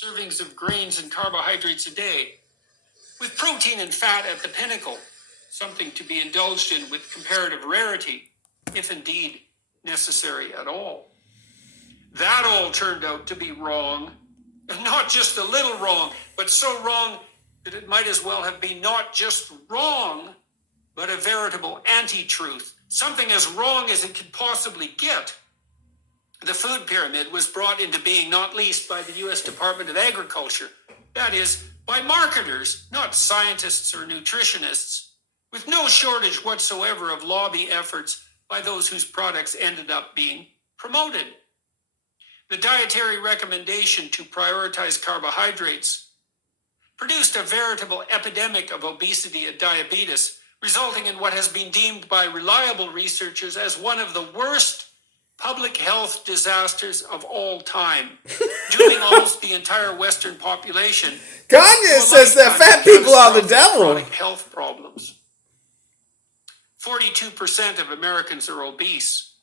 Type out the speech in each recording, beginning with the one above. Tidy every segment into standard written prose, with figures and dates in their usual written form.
servings of grains and carbohydrates a day, with protein and fat at the pinnacle, something to be indulged in with comparative rarity, if indeed necessary at all. That all turned out to be wrong, and not just a little wrong, but so wrong that it might as well have been not just wrong, but a veritable anti-truth, something as wrong as it could possibly get. The food pyramid was brought into being not least by the U.S. Department of Agriculture, that is, by marketers, not scientists or nutritionists, with no shortage whatsoever of lobby efforts by those whose products ended up being promoted. The dietary recommendation to prioritize carbohydrates produced a veritable epidemic of obesity and diabetes, resulting in what has been deemed by reliable researchers as one of the worst public health disasters of all time, dooming almost the entire Western population. Kanye says that fat people are the devil. Chronic health problems. 42% of Americans are obese.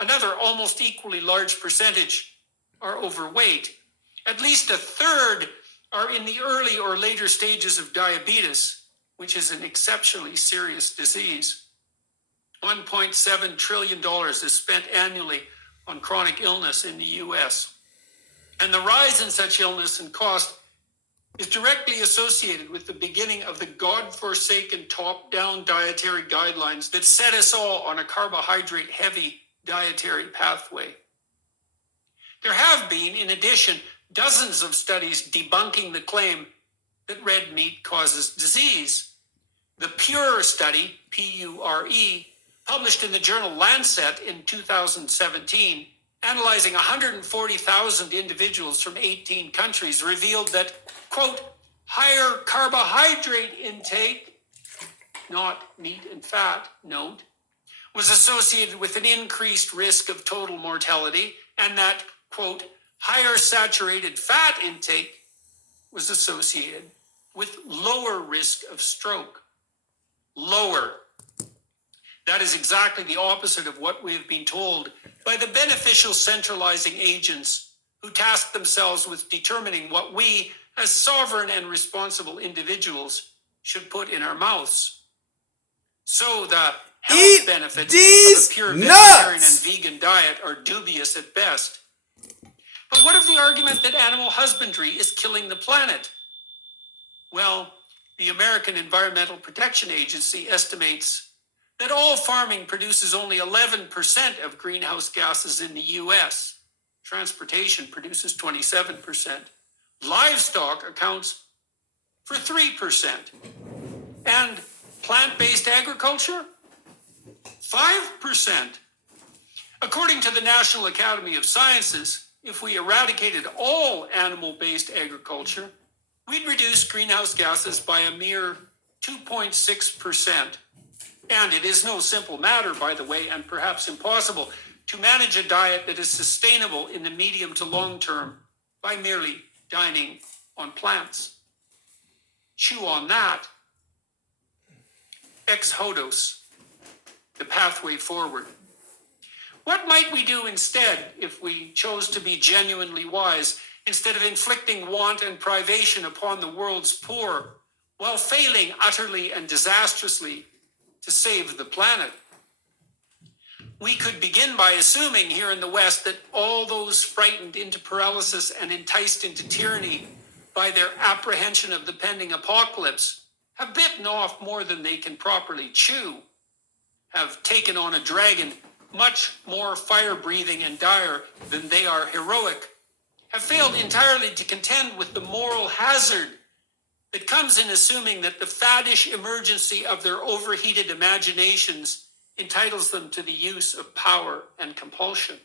Another almost equally large percentage are overweight. At least a third are in the early or later stages of diabetes, which is an exceptionally serious disease. $1.7 trillion is spent annually on chronic illness in the U.S. And the rise in such illness and cost is directly associated with the beginning of the God-forsaken top-down dietary guidelines that set us all on a carbohydrate-heavy dietary pathway. There have been, in addition, dozens of studies debunking the claim that red meat causes disease. The PURE study, P-U-R-E, published in the journal Lancet in 2017, analyzing 140,000 individuals from 18 countries, revealed that, quote, higher carbohydrate intake, not meat and fat, note, was associated with an increased risk of total mortality, and that, quote, higher saturated fat intake was associated with lower risk of stroke. Lower. That is exactly the opposite of what we have been told by the beneficial centralizing agents who task themselves with determining what we, as sovereign and responsible individuals, should put in our mouths. So the health benefits of a pure vegetarian and vegan diet are dubious at best. But what of the argument that animal husbandry is killing the planet? Well, the American Environmental Protection Agency estimates that all farming produces only 11% of greenhouse gases in the U.S. Transportation produces 27%. Livestock accounts for 3%. And plant-based agriculture? 5%. According to the National Academy of Sciences, if we eradicated all animal-based agriculture, we'd reduce greenhouse gases by a mere 2.6%. And it is no simple matter, by the way, and perhaps impossible, to manage a diet that is sustainable in the medium to long term by merely dining on plants. Chew on that. Ex hodos, the pathway forward. What might we do instead if we chose to be genuinely wise, instead of inflicting want and privation upon the world's poor, while failing utterly and disastrously to save the planet? We could begin by assuming here in the West that all those frightened into paralysis and enticed into tyranny by their apprehension of the pending apocalypse have bitten off more than they can properly chew, have taken on a dragon much more fire-breathing and dire than they are heroic, have failed entirely to contend with the moral hazard that comes in assuming that the faddish emergency of their overheated imaginations entitles them to the use of power and compulsion.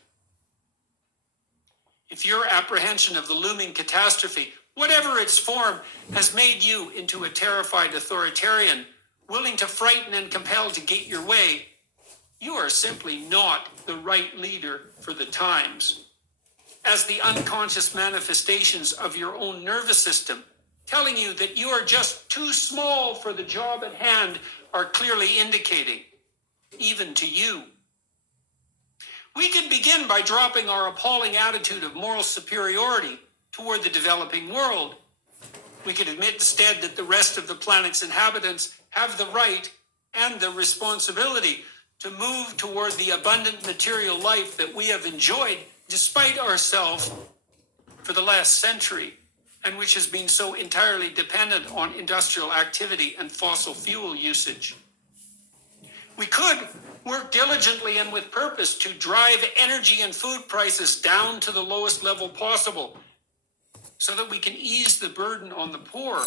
If your apprehension of the looming catastrophe, whatever its form, has made you into a terrified authoritarian, willing to frighten and compel to get your way, you are simply not the right leader for the times. As the unconscious manifestations of your own nervous system, telling you that you are just too small for the job at hand, are clearly indicating, even to you. We can begin by dropping our appalling attitude of moral superiority toward the developing world. We could admit instead that the rest of the planet's inhabitants have the right and the responsibility to move toward the abundant material life that we have enjoyed despite ourselves for the last century, and which has been so entirely dependent on industrial activity and fossil fuel usage. We could work diligently and with purpose to drive energy and food prices down to the lowest level possible so that we can ease the burden on the poor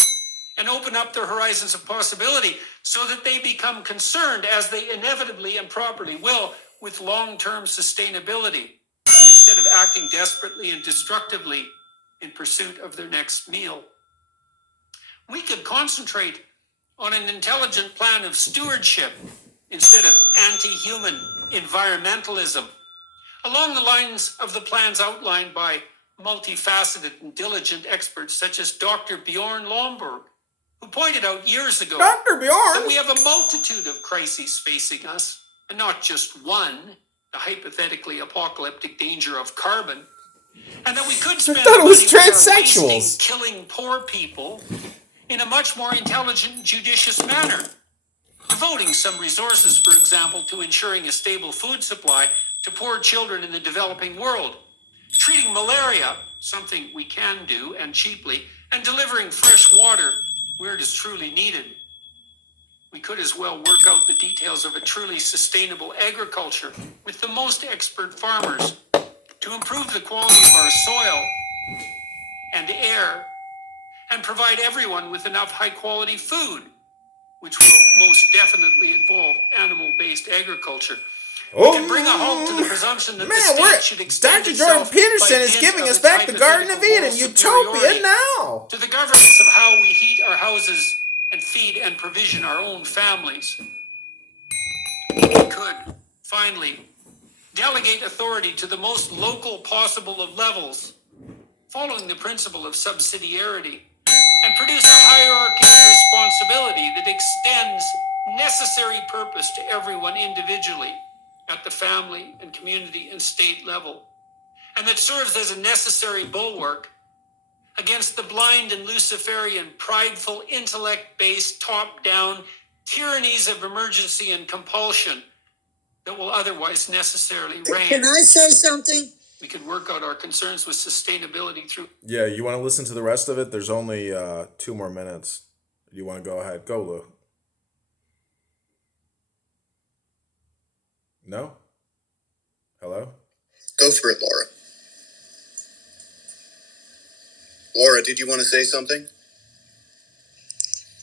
and open up their horizons of possibility so that they become concerned, as they inevitably and properly will, with long-term sustainability instead of acting desperately and destructively in pursuit of their next meal. We could concentrate on an intelligent plan of stewardship instead of anti-human environmentalism, along the lines of the plans outlined by multifaceted and diligent experts such as Dr. Bjorn Lomborg, who pointed out years ago Dr. that Bjorn? we have a multitude of crises facing us, and not just one, the hypothetically apocalyptic danger of carbon, and that we could spend thought it was the money we are transsexuals. wasting killing poor people in a much more intelligent and judicious manner, devoting some resources, for example, to ensuring a stable food supply to poor children in the developing world, treating malaria, something we can do and cheaply, and delivering fresh water where it is truly needed. We could as well work out the details of a truly sustainable agriculture with the most expert farmers to improve the quality of our soil and air and provide everyone with enough high-quality food, which will most definitely involve animal-based agriculture. We can bring a halt to the presumption that the state should extend Dr. Jordan itself Peterson by is dint giving of us its back the Garden of hypothetical Eden, moral utopia superiority now. to the governance of how we heat our houses and feed and provision our own families. We could, finally, delegate authority to the most local possible of levels, following the principle of subsidiarity, and produce a hierarchy of responsibility that extends necessary purpose to everyone individually at the family and community and state level, and that serves as a necessary bulwark against the blind and Luciferian, prideful, intellect-based, top-down tyrannies of emergency and compulsion that will otherwise necessarily reign. Can I say something? We could work out our concerns with sustainability through... Yeah, you want to listen to the rest of it? There's only 2 more minutes. You want to go ahead? Go, Lou. No? Hello? Go for it, Laura. Laura, did you want to say something?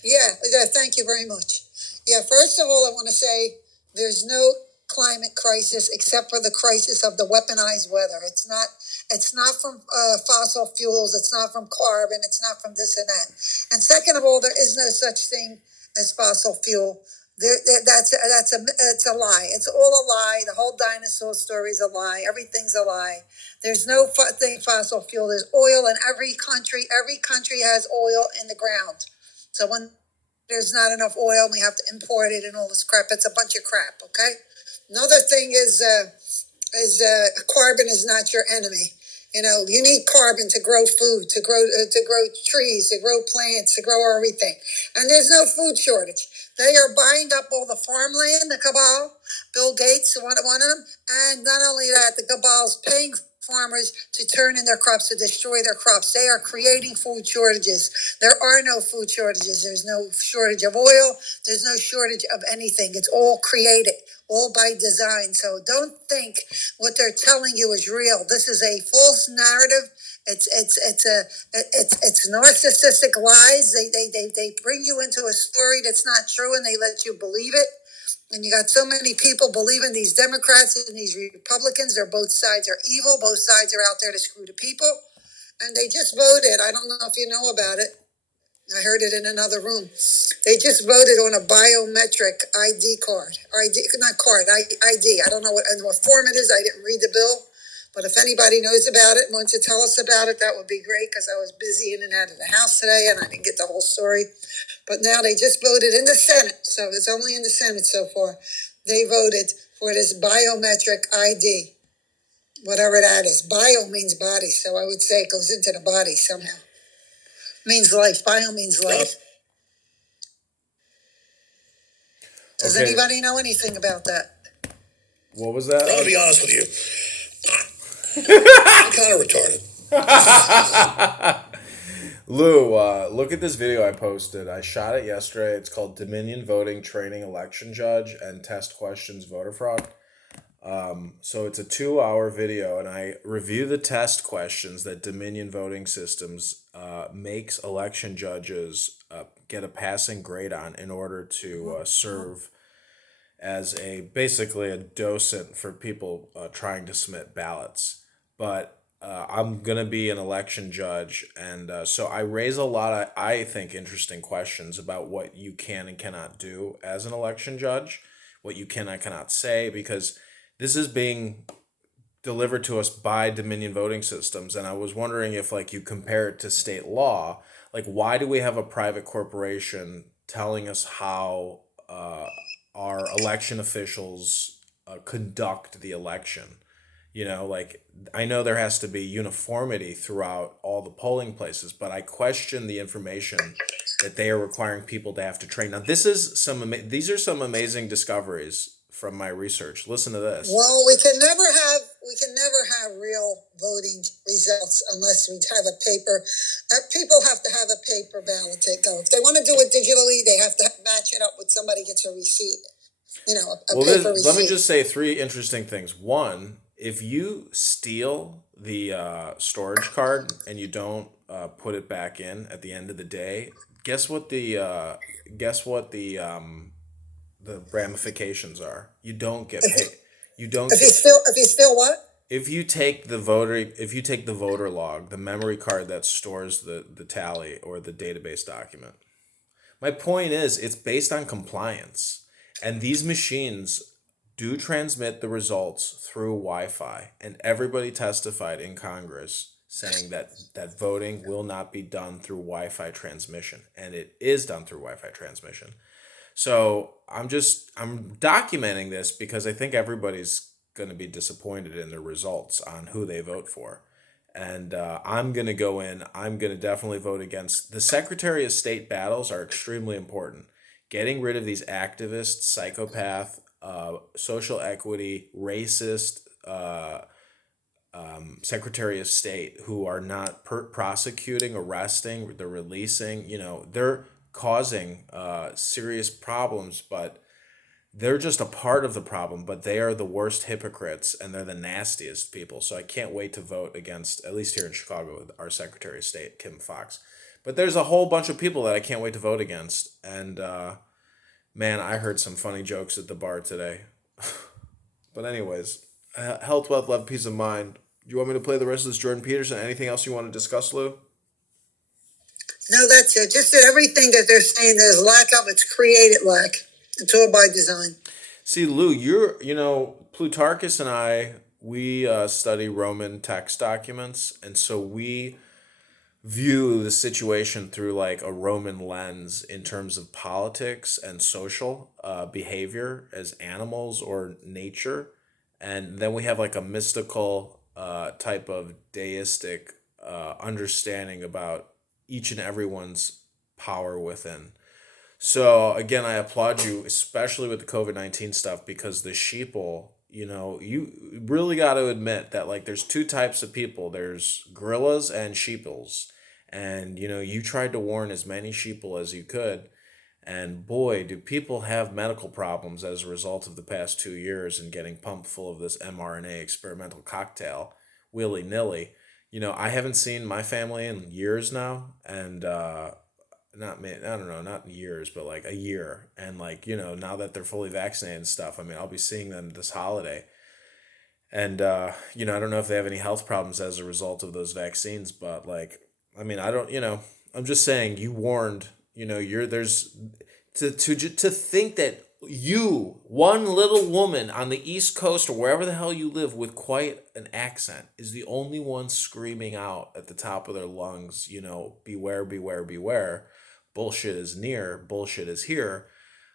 Yeah, thank you very much. Yeah, first of all, I want to say there's no climate crisis except for the crisis of the weaponized weather. It's not from fossil fuels. It's not from carbon. It's not from this and that. And second of all, there is no such thing as fossil fuel. It's a lie. It's all a lie. The whole dinosaur story is a lie. Everything's a lie. There's no thing fossil fuel. There's oil in every country. Every country has oil in the ground. So when there's not enough oil, we have to import it and all this crap. It's a bunch of crap. Okay. Another thing is carbon is not your enemy. You know, you need carbon to grow food, to grow trees, to grow plants, to grow everything. And there's no food shortage. They are buying up all the farmland, the cabal, Bill Gates, one of them. And not only that, the cabal's paying farmers to turn in their crops, to destroy their crops. They are creating food shortages. There are no food shortages. There's no shortage of oil. There's no shortage of anything. It's all created, all by design. So don't think what they're telling you is real. This is a false narrative. It's narcissistic lies. They bring you into a story that's not true and they let you believe it. And you got so many people believing these Democrats and these Republicans. Both sides are evil. Both sides are out there to screw the people. And they just voted. I don't know if you know about it. I heard it in another room. They just voted on a biometric ID card. ID. I don't know what form it is. I didn't read the bill. But if anybody knows about it and wants to tell us about it, that would be great, because I was busy in and out of the house today and I didn't get the whole story. But now they just voted in the Senate. So it's only in the Senate so far. They voted for this biometric ID. whatever that is. Bio means body, so I would say it goes into the body somehow. Means life. Bio means life. Does Okay. anybody know anything about that? What was that? I'll be honest with you. I'm kind of retarded. Lou, look at this video I posted. I shot it yesterday. It's called Dominion Voting Training Election Judge and Test Questions Voter Fraud. So it's a 2-hour video, and I review the test questions that Dominion Voting Systems makes election judges get a passing grade on in order to serve as basically a docent for people trying to submit ballots. But I'm going to be an election judge, and so I raise a lot of, I think, interesting questions about what you can and cannot do as an election judge, what you can and cannot say, because this is being delivered to us by Dominion Voting Systems, and I was wondering if, like, you compare it to state law, like, why do we have a private corporation telling us how our election officials conduct the election? You know, like, I know there has to be uniformity throughout all the polling places, but I question the information that they are requiring people to have to train. Now, these are some amazing discoveries from my research. Listen to this. Well, we can never have real voting results unless we have a paper. People have to have a paper ballot to go. If they want to do it digitally, they have to match it up with somebody gets a receipt. You know, a paper receipt. Let me just say 3 interesting things. One, if you steal the storage card and you don't put it back in at the end of the day, guess what the ramifications are? You don't get paid. You don't. If you steal what? If you take the voter log, the memory card that stores the tally or the database document. My point is, it's based on compliance, and these machines do transmit the results through Wi-Fi, and everybody testified in Congress saying that voting will not be done through Wi-Fi transmission, and it is done through Wi-Fi transmission. So I'm documenting this because I think everybody's going to be disappointed in the results on who they vote for. And I'm going to go in, I'm going to definitely vote against. The Secretary of State battles are extremely important. Getting rid of these activists, psychopath, social equity, racist Secretary of State who are not prosecuting, arresting, they're releasing, they're causing serious problems, but they're just a part of the problem, but they are the worst hypocrites and they're the nastiest people. So I can't wait to vote against, at least here in Chicago, our Secretary of State, Kim Foxx. But there's a whole bunch of people that I can't wait to vote against. And man, I heard some funny jokes at the bar today. But anyways, health, wealth, love, peace of mind. Do you want me to play the rest of this Jordan Peterson? Anything else you want to discuss, Lou? No, that's it. Just that everything that they're saying there's lack of, it's created lack. It's all by design. See, Lou, Plutarchus and I, we study Roman text documents, and so we view the situation through like a Roman lens in terms of politics and social behavior as animals or nature. And then we have like a mystical type of deistic understanding about each and everyone's power within. So again, I applaud you, especially with the COVID-19 stuff, because the sheeple, you really got to admit that like there's 2 types of people. There's gorillas and sheeples. And, you tried to warn as many sheeple as you could. And boy, do people have medical problems as a result of the past 2 years and getting pumped full of this mRNA experimental cocktail willy-nilly. I haven't seen my family in years now, and not years, but like a year. And like, now that they're fully vaccinated and stuff, I mean, I'll be seeing them this holiday. And, I don't know if they have any health problems as a result of those vaccines, but like, I mean, I don't, I'm just saying you warned, to think that you, one little woman on the East Coast or wherever the hell you live with quite an accent, is the only one screaming out at the top of their lungs, beware, beware, beware. Bullshit is near, bullshit is here.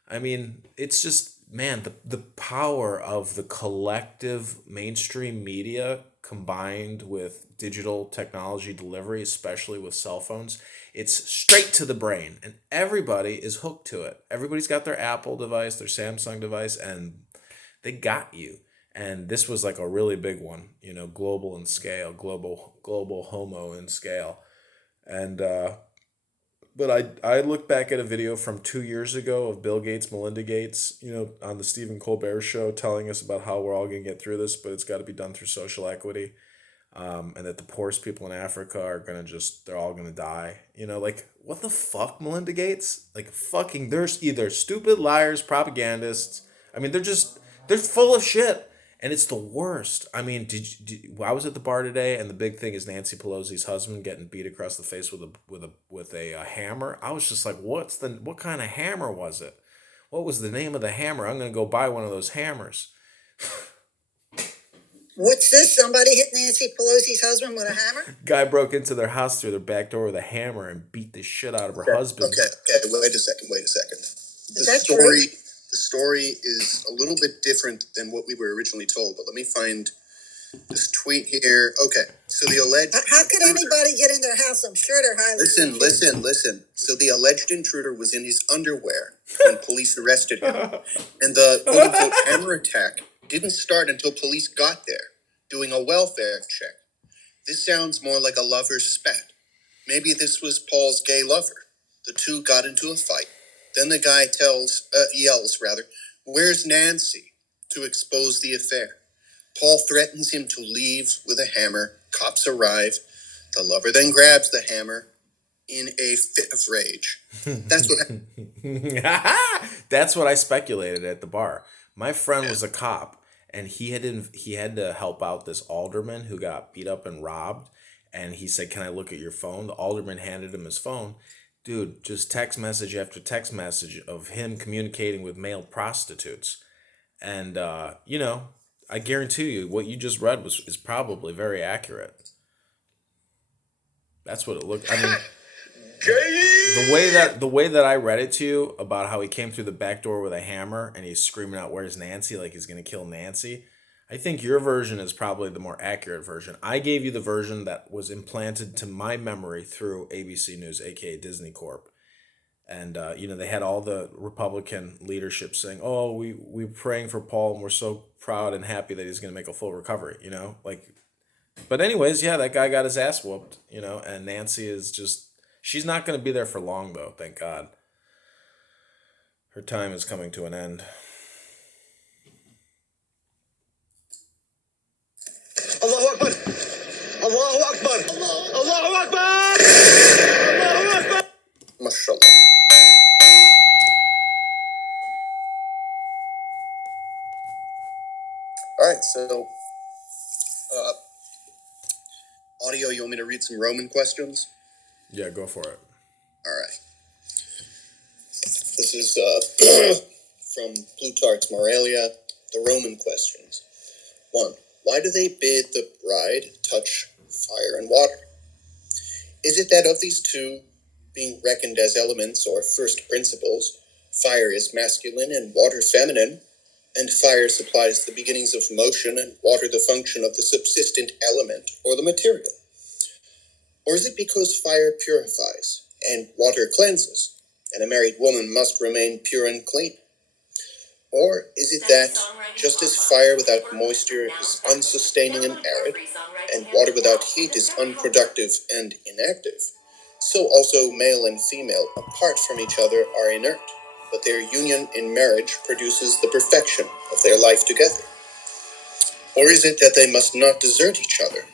I mean, it's just, man, the power of the collective mainstream media combined with digital technology delivery, especially with cell phones, it's straight to the brain, and everybody is hooked to it. Everybody's got their Apple device, their Samsung device, and they got you. And this was like a really big one, global in scale, global homo in scale. And but I look back at a video from 2 years ago of Bill Gates, Melinda Gates, on the Stephen Colbert show, telling us about how we're all going to get through this, but it's got to be done through social equity. And that the poorest people in Africa are going to they're all going to die. Like, what the fuck, Melinda Gates? Like, fucking, there's either stupid liars, propagandists. I mean, they're full of shit. And it's the worst. I mean, I was at the bar today, and the big thing is Nancy Pelosi's husband getting beat across the face with a hammer. I was just like, what kind of hammer was it? What was the name of the hammer? I'm gonna go buy one of those hammers. What's this? Somebody hit Nancy Pelosi's husband with a hammer? Guy broke into their house through their back door with a hammer and beat the shit out of her husband. Okay, wait a second. Is that true? The story is a little bit different than what we were originally told, but let me find this tweet here. Okay, so the alleged... How could anybody get in their house? I'm sure they're highly... Listen. So the alleged intruder was in his underwear when police arrested him. And the quote-unquote hammer attack didn't start until police got there, doing a welfare check. This sounds more like a lover's spat. Maybe this was Paul's gay lover. The two got into a fight. Then the guy yells, "Where's Nancy?" to expose the affair. Paul threatens him to leave with a hammer. Cops arrive. The lover then grabs the hammer in a fit of rage. That's what happened. That's what I speculated at the bar. My friend was a cop, and he had to help out this alderman who got beat up and robbed. And he said, "Can I look at your phone?" The alderman handed him his phone. Dude, just text message after text message of him communicating with male prostitutes. And, I guarantee you what you just read is probably very accurate. That's what it looked. I mean, the way that I read it to you about how he came through the back door with a hammer and he's screaming out, "Where's Nancy?" like he's going to kill Nancy. I think your version is probably the more accurate version. I gave you the version that was implanted to my memory through ABC News, aka Disney Corp. And, they had all the Republican leadership saying, "Oh, we're praying for Paul and we're so proud and happy that he's going to make a full recovery," But anyways, yeah, that guy got his ass whooped, and Nancy is she's not going to be there for long, though, thank God. Her time is coming to an end. Allahu Akbar! Allahu Akbar! Allahu Akbar! Allahu Akbar! Mashallah. All right, so audio, you want me to read some Roman questions? Yeah, go for it. All right. This is from Plutarch's Moralia, the Roman questions. 1. Why do they bid the bride touch fire and water? Is it that of these two, being reckoned as elements or first principles, fire is masculine and water feminine, and fire supplies the beginnings of motion and water the function of the subsistent element or the material? Or is it because fire purifies and water cleanses, and a married woman must remain pure and clean? Or is it that, just as fire without moisture is unsustaining and arid, and water without heat is unproductive and inactive, so also male and female, apart from each other, are inert, but their union in marriage produces the perfection of their life together? Or is it that they must not desert each other,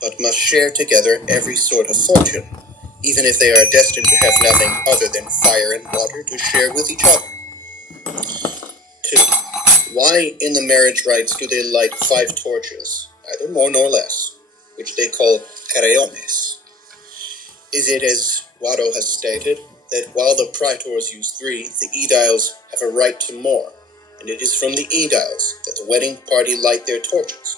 but must share together every sort of fortune, even if they are destined to have nothing other than fire and water to share with each other? 2. Why in the marriage rites do they light 5 torches, neither more nor less, which they call careones? Is it, as Watto has stated, that while the praetors use 3, the aediles have a right to more, and it is from the aediles that the wedding party light their torches?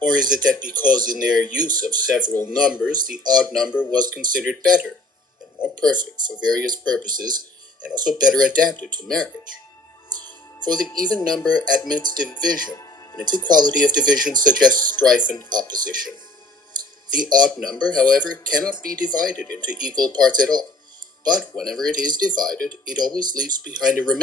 Or is it that because in their use of several numbers, the odd number was considered better and more perfect for various purposes, and also better adapted to marriage? For the even number admits division, and and its equality of division suggests strife and opposition. The odd number, however, cannot be divided into equal parts at all, but whenever it is divided, it always leaves behind a remainder